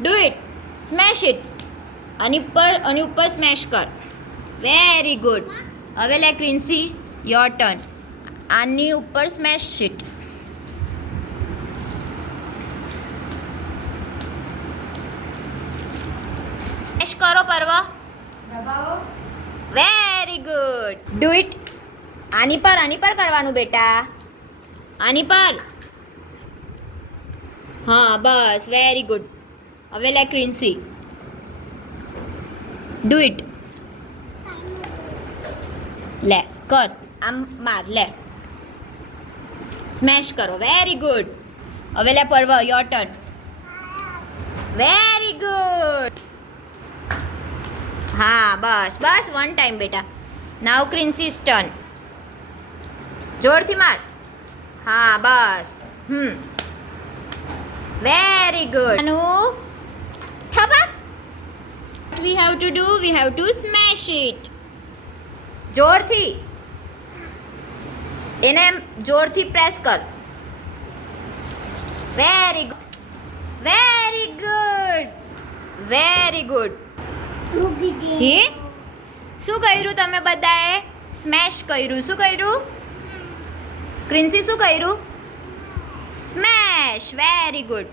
Do it. Smash it. આની ઉપર smash કર. Very good. હવે લે ક્રિન્સી, યોર ટર્ન. આની ઉપર સ્મેશ ઇટ. સ્મેશ કરો પર્વ. દબાવો. Very good. Do it. આની પર કરવાનું બેટા. આની પર. હા બસ વેરી ગુડ. હવે લે ક્રિન્સી, ડુ ઇટ. લે કર. આમ માર લે. સ્મેશ કરો. Very good. હવે લે પર્વ, યોર ટર્ન. Very good. હા બસ બસ, વન ટાઈમ બેટા. નાવ ક્રિન્સીસ ટર્ન. જોરથી માર. હા બસ. Very good. અનુ થપા. We have to smash it. જોરથી. એને એમ જોરથી પ્રેસ કર. Very good. Very good. Very good. હે શું કર્યું તમે બધાએ? સ્મેશ કર્યું. શું કર્યું ક્રિન્સી? શું કર્યું? સ્મેશ. Very good.